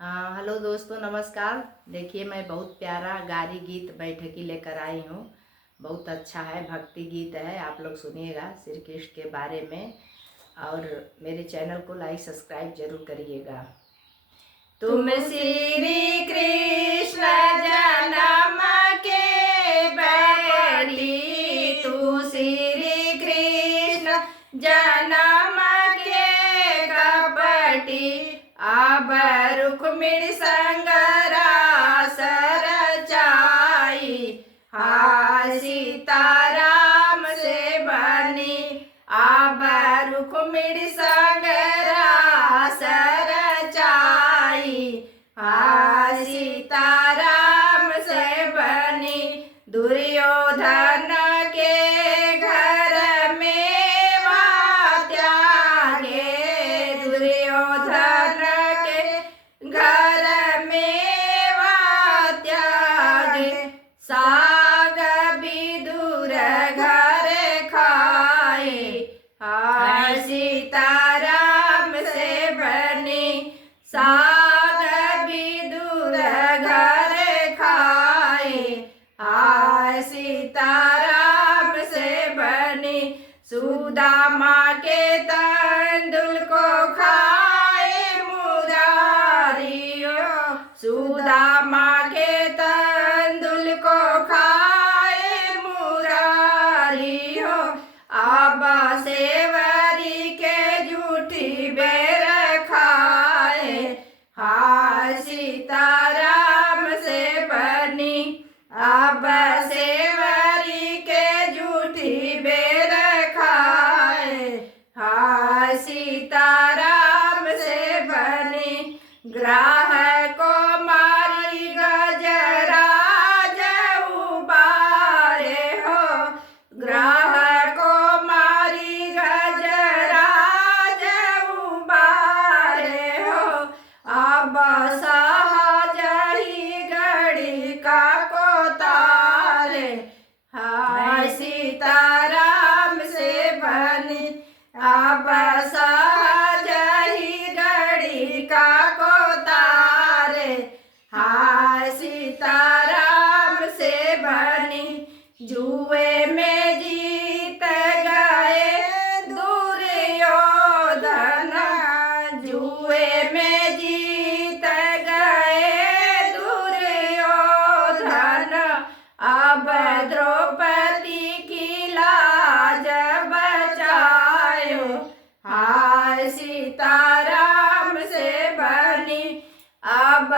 हाँ, हेलो दोस्तों, नमस्कार। देखिए, मैं बहुत प्यारा गारी गीत बैठकी लेकर आई हूँ। बहुत अच्छा है, भक्ति गीत है। आप लोग सुनिएगा श्री कृष्ण के बारे में, और मेरे चैनल को लाइक सब्सक्राइब जरूर करिएगा। तुम श्री कृष्ण जन्म के बैरी, तू श्री कृष्ण जन्म के कपटी, अब रुक्मिणी संग रास रचाई। हा सीताराम से बनी, अब रुक्मिणी संग रास रचाई। हा सीताराम से बनी, दुर्योधन के घर में वा त्यागे, दुर्योधन घर में वा त्यागे। साग विदुर घर खाए, हा सीताराम से बनी, साग विदुर घर खाए। हा सीताराम से बनी, सुदामा के तंदुल को खाए मुरारियो, सुदामा के तंदुल को खाए मुरारियो। अब सेवरी के जूठी बेर खाए, हा सीताराम से बनी, अब सेवरी के जूठी बेर खाए। हा सीताराम से बनी, ग्राह को मारी गजराज उबारे हो, ग्राह को मारी गजराज उबारे हो। अब सहज ही गड़ी का को तारे, हा सीताराम से बनी, अब सहज ही गड़ी का को तारे। हा सीताराम से बनी, जुए में जीत गए दुर्योधन, जुए में जीत गए दुर्योधन। अब द्रौपदी की लाज बचायो, हा सीताराम से बनी, अब